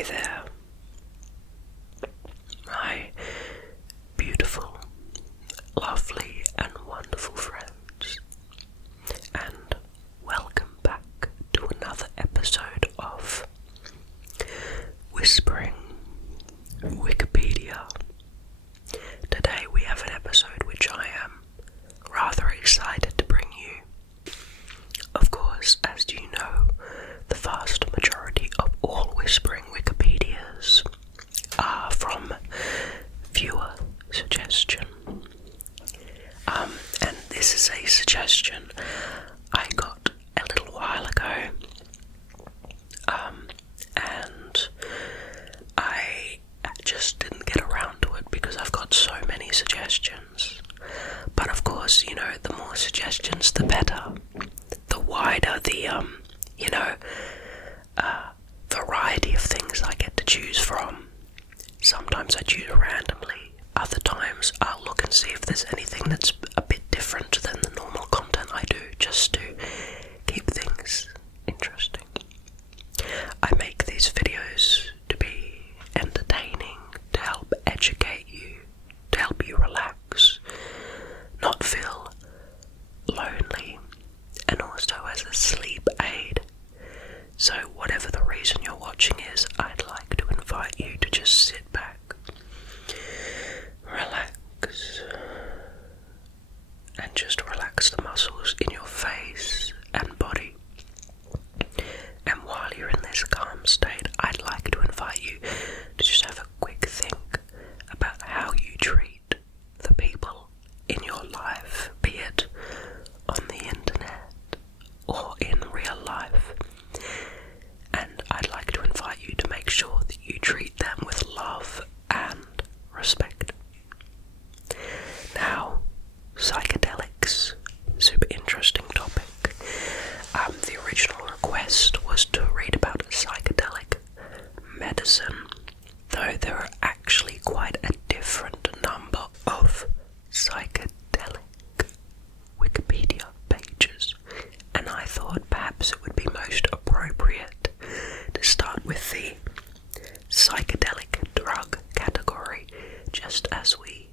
Hey there, my beautiful, lovely and wonderful friends, and welcome back to another episode of Whispering Wikipedia. Today we have an episode which I am rather excited to bring you. Of course, as you know, the vast majority of all Whispering Wikipedias are from viewer suggestion. And this is a suggestion I got a little while ago. And I just didn't get around to it because I've got so many suggestions. But of course, you know, the more suggestions the better. The wider the variety of things I get to choose from. Sometimes I choose randomly, other times I'll look and see if there's anything that's a bit different than the normal content I do, just to keep things interesting. I make these videos to be entertaining, to help educate you, to help you relax, not feel lonely, and also as a sleep aid. So whatever the reason you're watching is, I'd like to invite you to just sit back, relax, and just relax the muscles in your face and body. And while you're in this calm state, I'd like to invite you to just have a quick think about how you treat the people in your life, be it on the internet or in real life. And I'd like to invite you to make sure that you treat them with love and respect. Now, psychedelics, super interesting topic. The original request was to read about psychedelic medicine, though there are actually quite a different number of psychedelic Wikipedia pages, and I thought perhaps it would be most appropriate to start with the psychedelic drug category, just as we,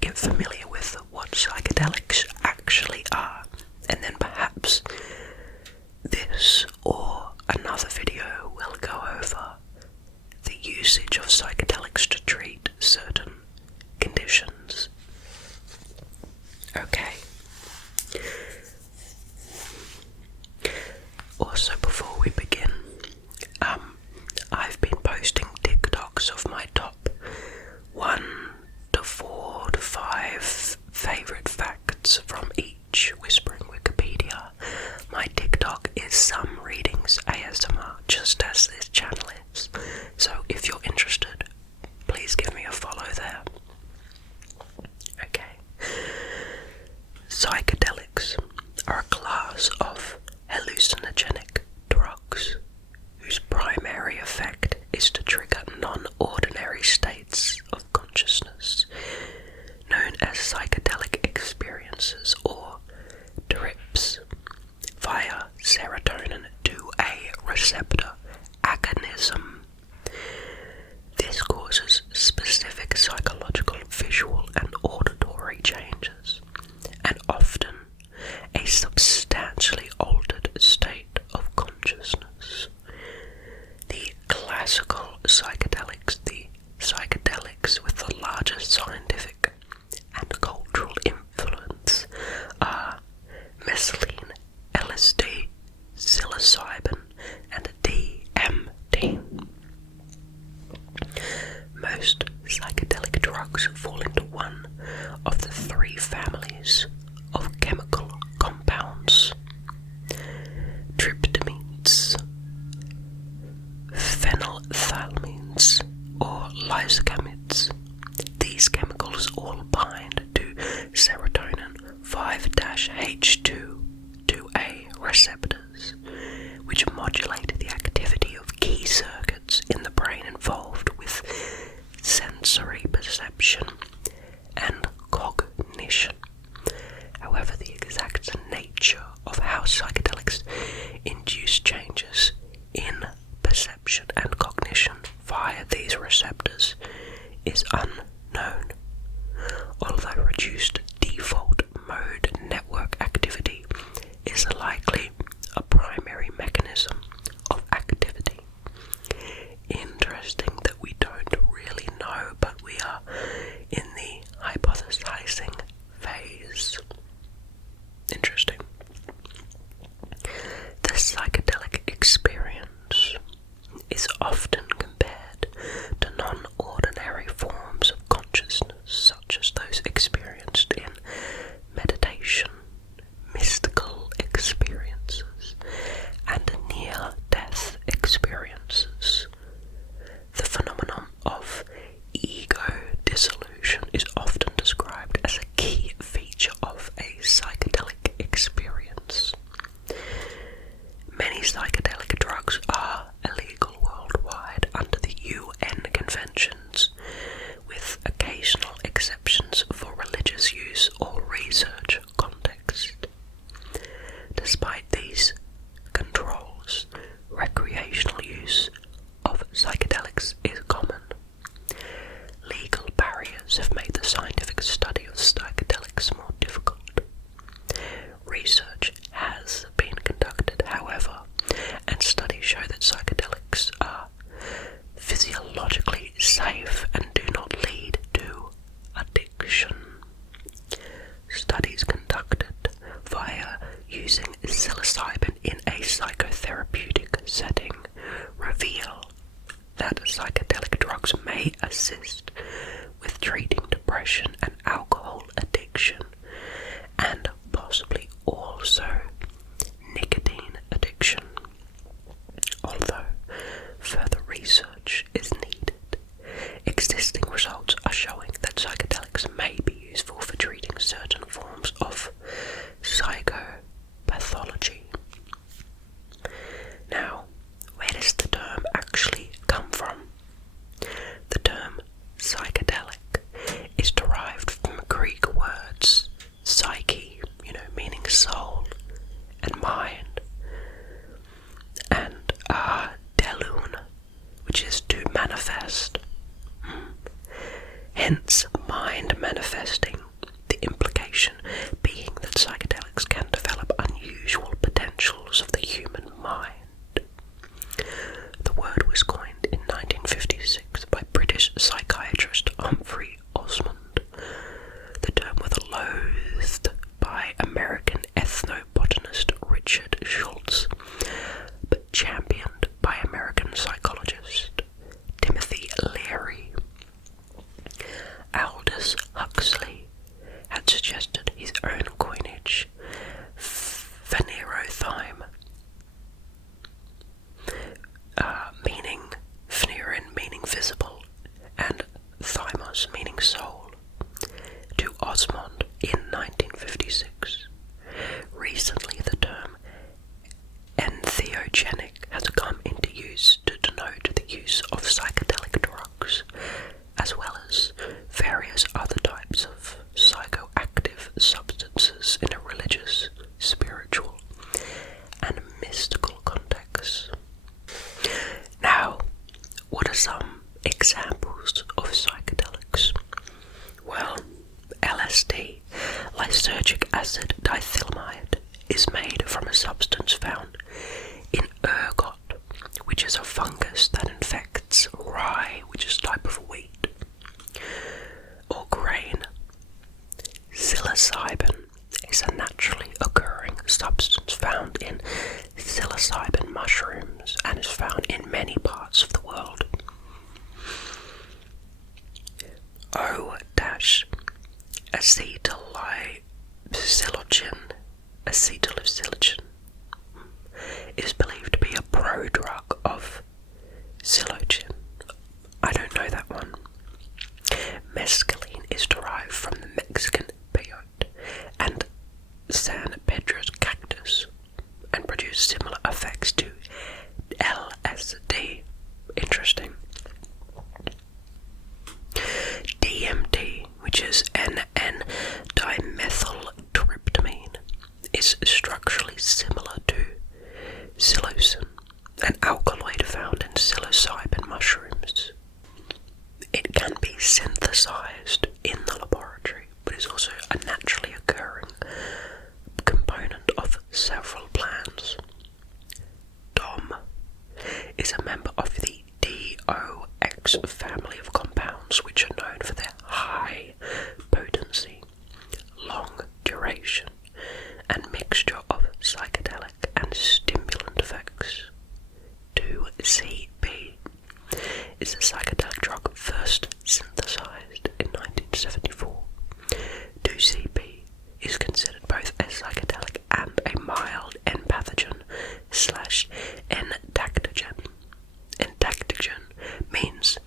get familiar with what psychedelics actually are, and then perhaps this or another video will go over the usage of psychedelics to treat certain conditions. Okay. Also, before we begin, I've been posting TikToks of my top 1 to 4 to 5 favourite facts from each Whispering Wikipedia. My TikTok is Some Readings ASMR, just as this channel is. So if you're interested, please give me a follow there. Okay. Psychedelics are a class of hallucinogenic drugs whose primary effect is to trigger non-ordinary states of consciousness, known as psychedelic experiences or trips, via serotonin 2A receptor agonism. This causes specific psychological, visual and auditory changes, and often a substantially altered state of consciousness. The classical psychedelics, the psychedelics with the largest scientific and cultural influence, are mescaline, LSD, psilocybin and DMT. Most psychedelic drugs fall into one of the 3 families of chemical compounds: tryptamines, phenethylamines or lysocamides. These chemicals all bind to serotonin 5-H2A receptors, which modulate the activity of key circuits in the brain involved with sensory perception and cognition. However, the exact nature of how psychedelics induce changes in perception and cognition is unknown, although reduced default mode network activity is likely a primary mechanism of activity. Interesting that we don't really know, but we are in the hypothesizing phase. Interesting. The psychedelic experience is often compared to non-ordinary forms of consciousness, such as those experienced in meditation, mystical experiences, and near-death experiences. The phenomenon of ego dissolution is often described as a key feature of a psychedelic experience. Many psychedelic drugs are illegal worldwide under the UN conventions, with occasional exceptions for religious use or research context. Despite these controls, recreational use of psychedelics is common. Legal barriers have made the scientific study of psychedelics more difficult. Research has been conducted, however, and studies show that psychedelics are physiologically safe and do not lead to addiction. Studies conducted via using psilocybin in a psychotherapeutic setting reveal that psychedelic drugs may assist with treating depression and alcohol addiction, and possibly also nicotine addiction. Although further research is needed, existing results are showing that psychedelics may be useful for treating certain forms of psychopathology. Now, where does the term actually come from? The term psychedelic is derived from Greek words psyche, meaning soul and mind, and delun, which is to manifest. Hence, mind manifesting, the implication being that psychedelics can develop unusual potentials of the human mind. The word was coined in 1956 by British psychiatrist Humphrey Osmond. The term was loathed by American ethnobotanist Richard Schultz, but championed by American psychologist Timothy Leary. Aldous Huxley had suggested his own coinage, phanerothyme, meaning phaneron meaning visible, and thymos meaning soul, to Osmond in 1956. Recently, the term entheogenic has come into use to denote the use of psychedelic drugs, as well as various other types of psychoactive substances in a religious, spiritual, and mystical context. Now, what are some examples of psychedelics? Well, LSD, lysergic acid diethylamide, is made from a substance found in ergot, which is a fungus that infects rye, which is a type of wheat, or grain. Psilocybin is a naturally occurring substance found in psilocybin mushrooms and is found in many parts of the world. Acetylpsilocin is believed to be a prodrug of psilocin. I don't know that one. Mescaline is derived from the Mexican peyote and San Pedro's cactus and produce similar effects to LSD. Interesting. DMT, which is N,N-dimethyltryptamine, is structurally similar to psilocin, an alkaloid found in psilocybin mushrooms. It can be psychedelics family of compounds which are known for their high potency, long duration, and mixture of psychedelic and stimulant effects. 2CB is a psychedelic drug first synthesized in 1974. 2CB is considered both a psychedelic and a mild empathogen / entactogen. Entactogen means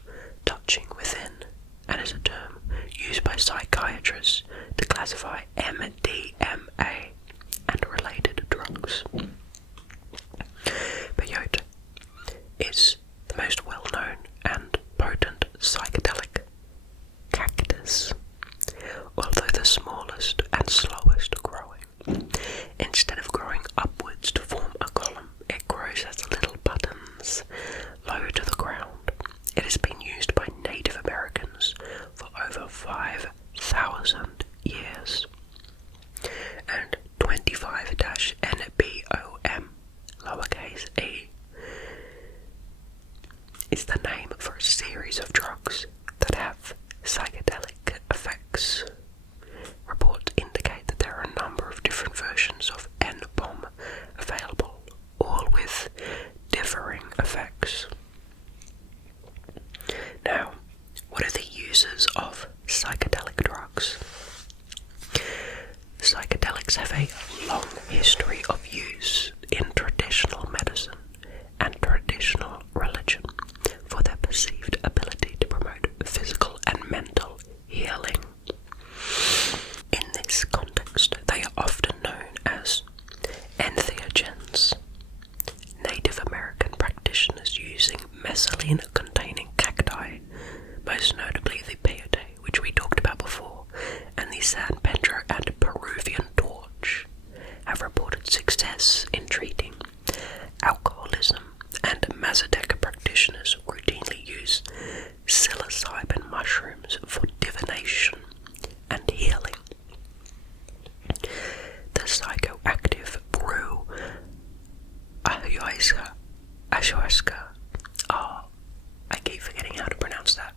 touching within and is a term used by psychiatrists to classify MDMA and related drugs. Peyote is the most well-known and potent psychedelic cactus, although the smallest and slowest growing. Instead of growing upwards to form a column, it grows as little buttons low to the ground. It has been used by Native Americans for over 5,000 years. And 25-NBOM, lowercase e, is the name for a series of drugs that have psychedelic effects. Reports indicate that there are a number of different versions of NBOM available, all with differing effects. Now, what are the uses of psychedelic drugs? Psychedelics have a long history of use in traditional medicine and traditional religion for their perceived ability to promote physical and mental healing. In this context, they are often known as entheogens. Native American practitioners using mescaline-containing cacti, most notably the peyote, which we talked about before, and the San Pedro and Peruvian torch, have reported success in treating alcoholism, and Mazatec practitioners routinely use psilocybin mushrooms for divination and healing. The psychoactive brew ayahuasca. I keep forgetting how to pronounce that.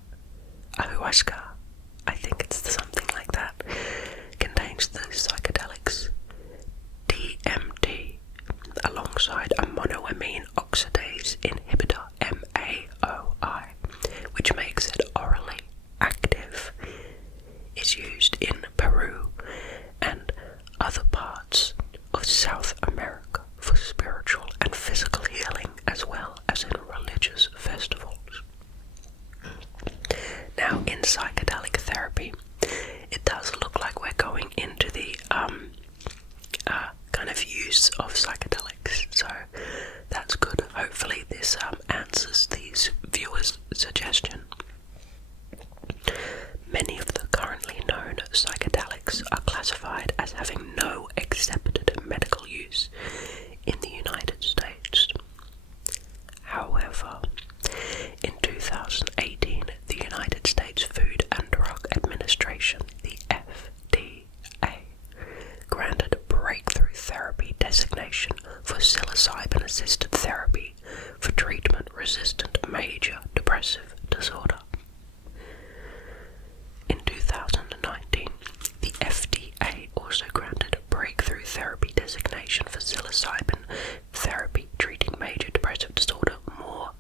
Ayahuasca, I think it's something like that, contains the psychedelics DMT alongside a monoamine oxidase inhibitor MAOI, which makes it orally active. It's used in Peru and other parts of South America for spiritual and physical healing, as well as in religious festivals. Now, in psychedelic therapy, it does look like we're going into the kind of use of psychedelics, so that's good. Hopefully this answers these viewers' suggestion. Many of the currently known psychedelics are classified as having no accepted medical use in the United States. However, in 2018, the United States Food and Drug Administration, the FDA, granted a breakthrough therapy designation for psilocybin-assisted therapy for treatment-resistant major depressive disorder. In 2019, the FDA also granted a breakthrough therapy designation for psilocybin therapy treating major depressive disorder more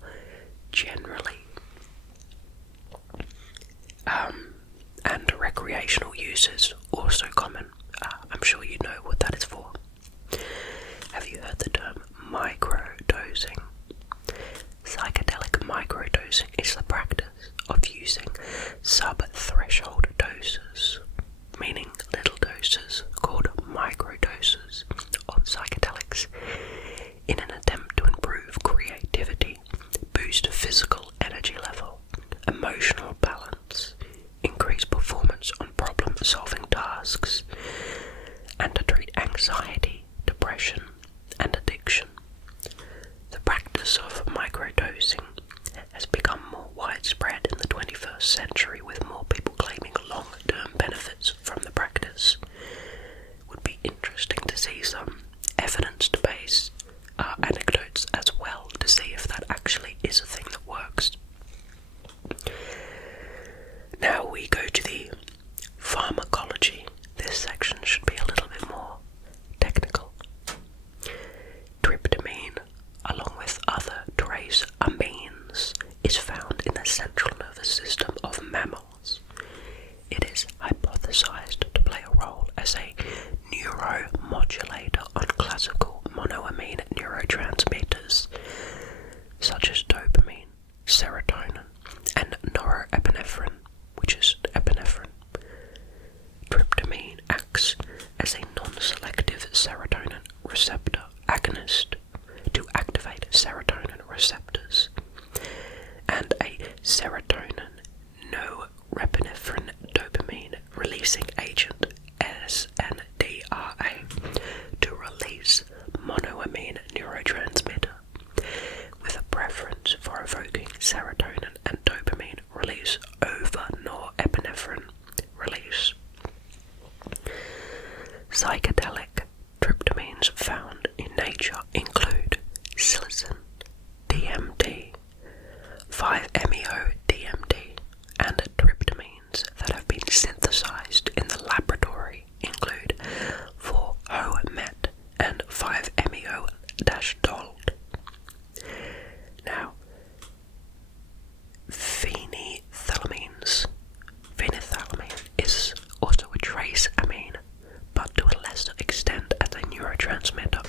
5-MeO-DMT and tryptamines that have been synthesized in the laboratory include 4-HO-MET and 5-MeO-DOLD. Now, phenethylamine is also a trace amine, but to a lesser extent as a neurotransmitter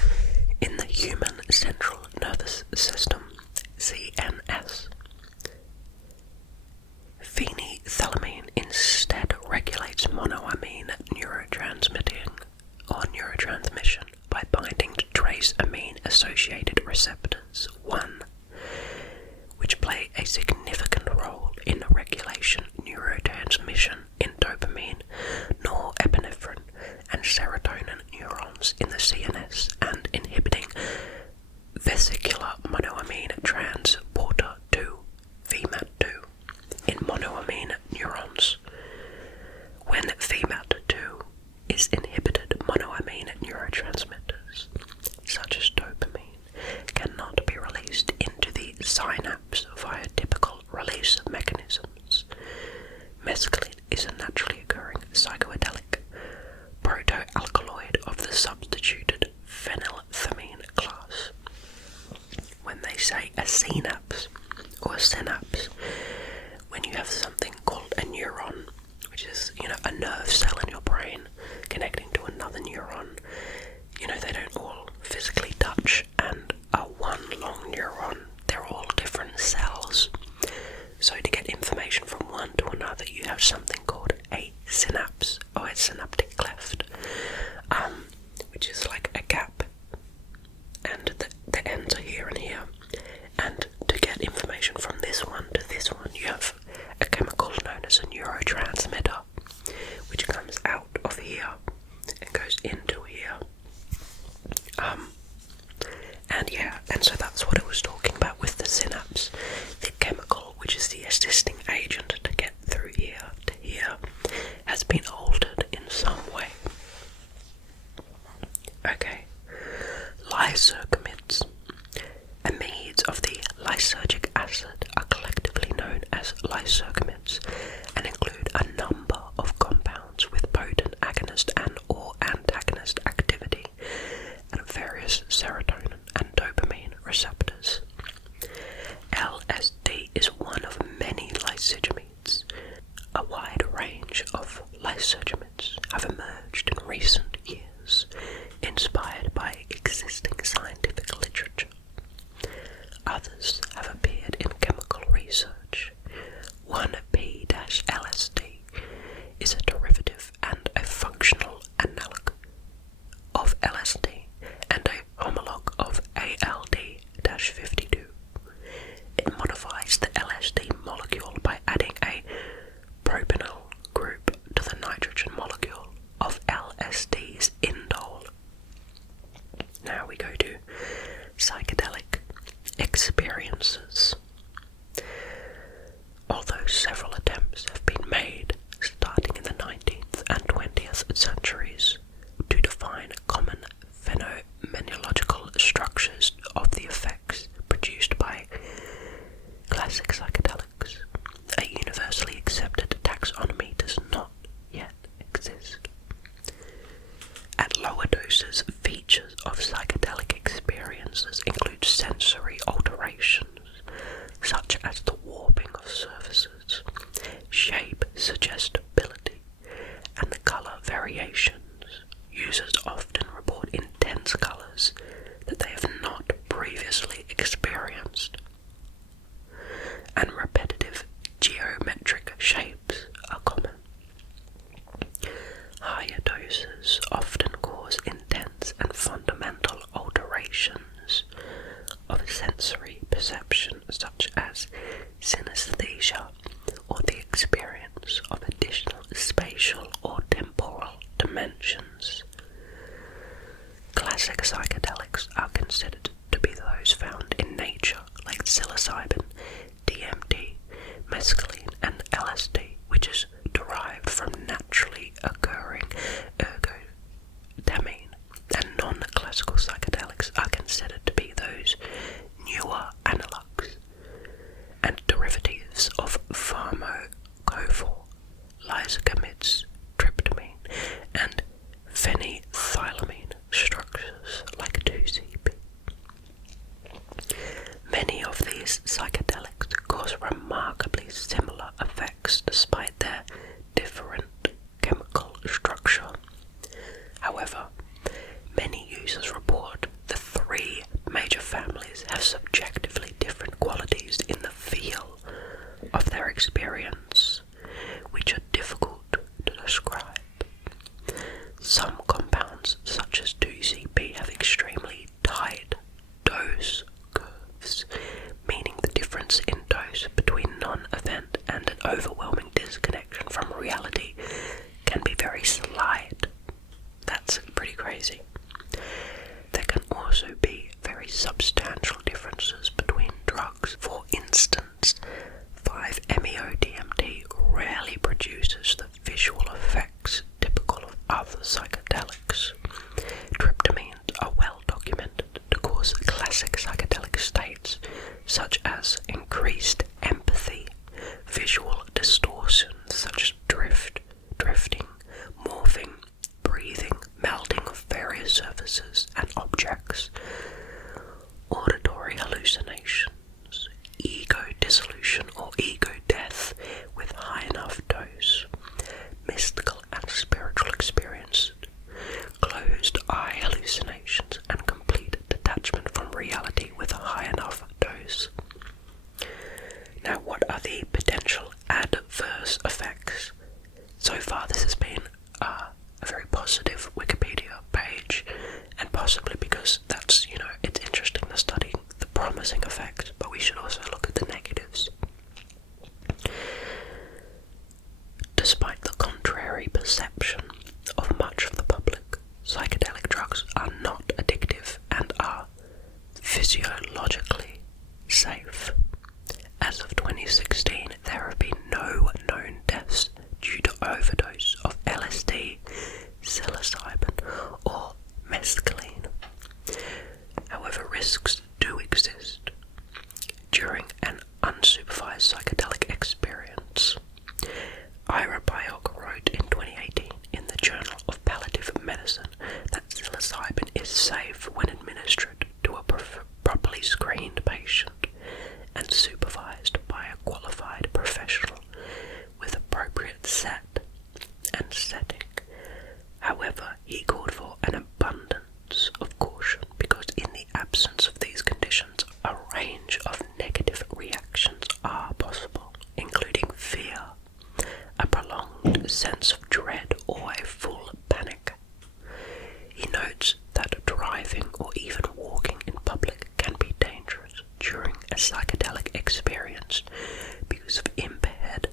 in the human central nervous system, CNS. Phenethylamine instead regulates monoamine neurotransmission by binding to trace amine-associated receptors 1, which play a significant role in regulation neurotransmission in dopamine, norepinephrine, and serotonin neurons in the CNS, and inhibiting vesicular monoamine transporter 2, VMAT2, in monoamine neurons. When VMAT2 is inhibited, monoamine neurotransmitters, such as dopamine, cannot be released into the synapse via typical release mechanisms. Mescaline is a naturally occurring psychedelic protoalkaloid of the substituted phenethylamine class. When they say a synapse or a synapse, when you have something called a neuron, which is, a nerve cell in your brain connecting to another neuron, they don't all physically touch and are one long neuron. They're all different cells. So to get information from one to another, you have something called a synapse or a synaptic cleft, which is like a gap, and the ends are here and here. And to get information from this one to this one, you have a chemical known as a neurotransmitter, which comes out of here and goes into here. And so that's what I was talking about with the synapse. The chemical, which is the assisting agent to get through here to here, has been altered in some way. Okay, lysergamides. Amides of the lysergic acid are collectively known as lysergamides and include a number of compounds with potent agonist and or antagonist activity at various serotonin and dopamine receptors. LSD is one of many lysergamides. A wide range of lysergamides have emerged in recent years, inspired by existing scientific literature. Others have appeared in chemical research. 1-P-LSD is a derivative and a functional analog of LSD and a homologue of ALD-52. It modifies the LSD molecule by adding a propionyl group to the nitrogen molecule of LSD's indole. Now we go to psychedelic experiences. Although several attempts have been made, starting in the 19th and 20th centuries, to define common phenomenological structures of the effects produced by classic psychedelics, a universally accepted taxonomy does not yet exist. At lower doses, features of psychedelic experiences include sensory alterations, such as the warping of surfaces, shape suggestibility, and the colour variations. Users often report intense colours that they have not previously experienced, and repetitive geometric shapes are common. Higher doses often cause intense and fundamental alterations of sensory perception, such as synesthesia or the experience of additional spatial or temporal dimensions. Classic psychedelics are considered to be those found in nature, like psilocybin, DMT, mescaline, and LSD, which is derived from naturally occurring ergotamine, and non-classical psychedelics are considered to be those newer analogues and derivatives increased empathy, visual distortions such as drifting, morphing, breathing, melting of various surfaces and objects, auditory hallucinations, ego dissolution or ego death with high enough dose, mystical and spiritual experience, closed eye hallucinations, and complete detachment from reality with a high enough dose. Now, what are the potential adverse effects? So far this has been a very positive Wikipedia page, and possibly because that's, it's interesting to study the promising effects, but we should also look at the negatives. Despite the contrary perception of much of the public, psychedelic drugs are not addictive and are physiologically safe. As of 2016, there have been no known deaths due to overdose of LSD, psilocybin, or mescaline. However, risks do exist during an unsupervised psychedelic experience. Ira Byock wrote in 2018 in the Journal of Palliative Medicine that psilocybin is safe when administered to a properly screened patient and supervised by a qualified professional with appropriate set and setting. However, he called for an abundance of caution because in the absence of these conditions, a range of negative reactions are possible, including fear, a prolonged sense of dread, or a full panic. He notes that driving or even walking in public can be dangerous during a psychedelic experience because of impaired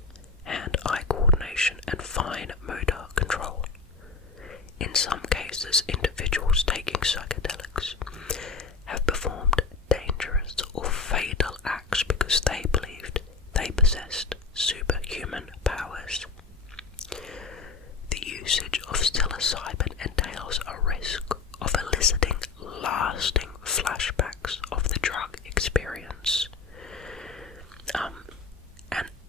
hand-eye coordination and fine motor control. In some cases, individuals taking psychedelics have performed dangerous or fatal acts because they believed they possessed superhuman powers. The usage of psilocybin entails a risk of eliciting lasting flashbacks of the drug experience. And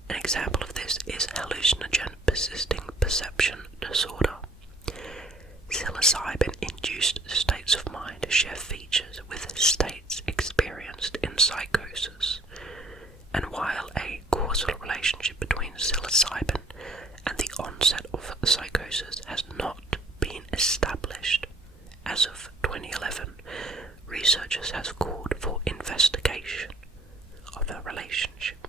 an example of this is hallucinogen persisting perception disorder. Psilocybin-induced states of mind share features with states experienced in psychosis, and while a causal relationship between psilocybin and the onset of psychosis has not been established, as of 2011, researchers have called for investigation of the relationship.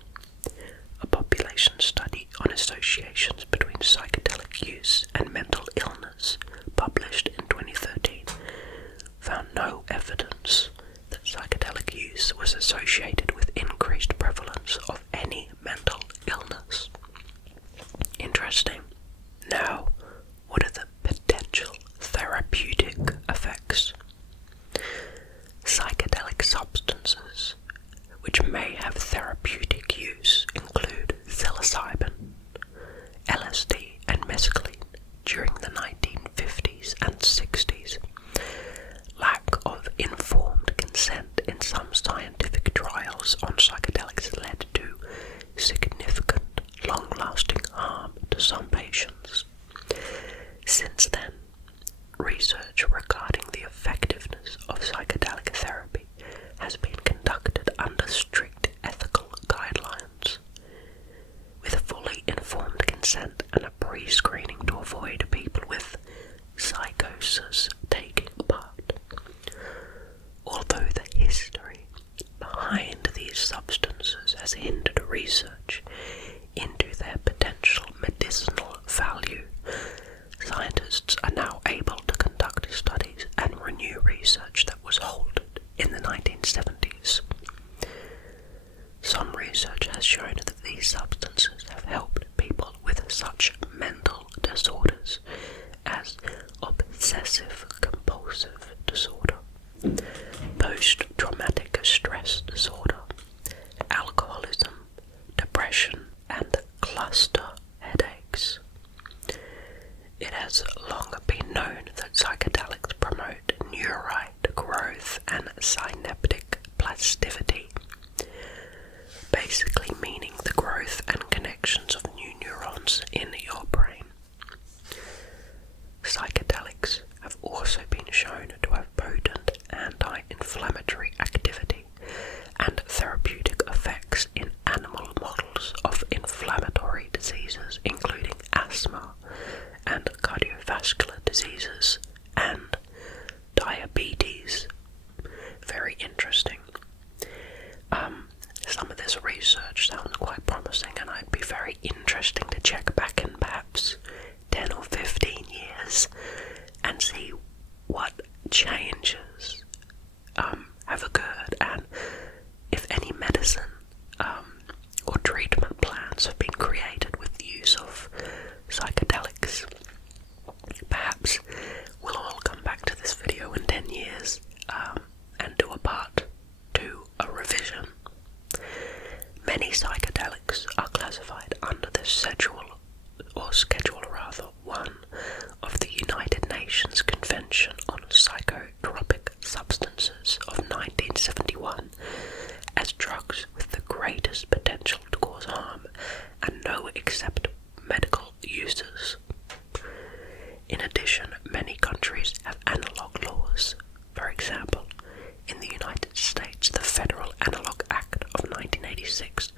A population study on associations between psychedelic use and mental illness, published in 2013, found no evidence that psychedelic use was associated with increased prevalence of any mental illness. Interesting. Now, what are the potential therapeutic effects? Psychedelic substances which may have therapeutic use include psilocybin, LSD, and mescaline during the 1950s and 60s. Lack of informed consent in some scientific trials on psychedelics led to significant, long-lasting harm to some patients. Since then, research regarding the effectiveness of psychedelic therapy has been conducted under strict ethical guidelines, with fully informed consent and a pre-screening to avoid people with psychosis taking part. Although the history behind these substances has hindered research into their potential medicinal value, scientists are now able to conduct studies and renew research that was halted in the 1970s. Some research has shown that these substances have helped people with such mental disorders as obsessive-compulsive disorder, post-traumatic stress disorder, alcoholism, depression, and cluster headaches. It has long been known that psychedelics promote neurite growth and synaptic plasticity. Basically, this research sounds quite promising, and I'd be very interesting to check back in perhaps 10 or 15 years and see what changes have occurred, and if any medicine or treatment plans have been created with the use of psychedelics. Perhaps we'll all come back to this video in 10 years and do a part 2, a revision. Many psychedelics are classified under the Schedule 1 of the United Nations Convention on Psychotropic Substances of 1971 as drugs with the greatest potential to cause harm and no except medical uses. In addition, many countries have analog laws. For example, in the United States, the Federal Analog Act of 1986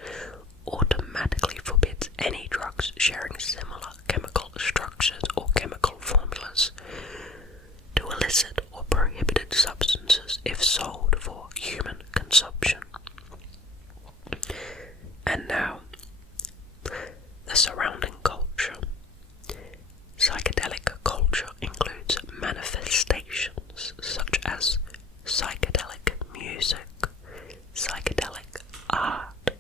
automatically forbids any drugs sharing similar chemical structures or chemical formulas to illicit or prohibited substances if sold for human consumption. And now, the surrounding culture. Psychedelic culture includes manifestations such as psychedelic music, psychedelic art,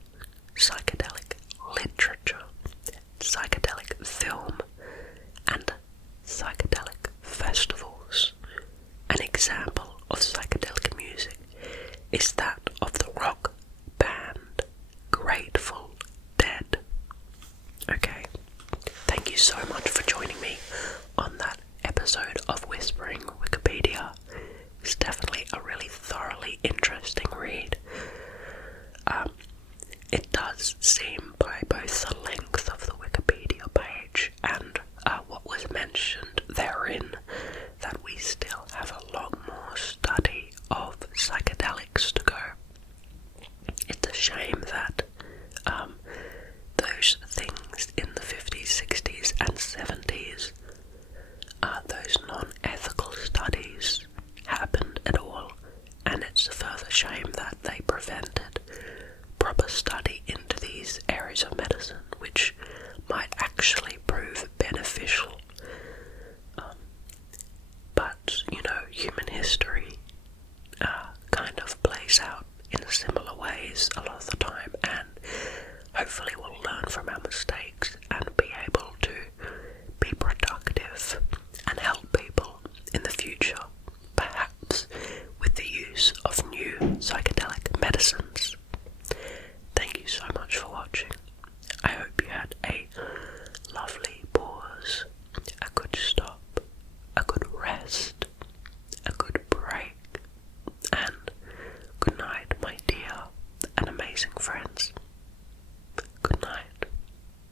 psychedelic literature, psychedelic film, and psychedelic festivals. An example of psychedelic music is that of the rock band Grateful Dead. Okay, thank you so much for joining me on that episode of Whispering Wikipedia. It's definitely a really thoroughly interesting read. It does seem by both the length of the Wikipedia page and what was mentioned therein that we still have a lot more study of psychedelics to go. It's a shame that those things in the 50s, 60s and 70s, those non-ethical studies happened at all, and it's a further shame that they prevented proper study into these areas of medicine which might actually prove beneficial. But, human history kind of plays out in similar ways a lot of the time, and hopefully we'll learn from our mistakes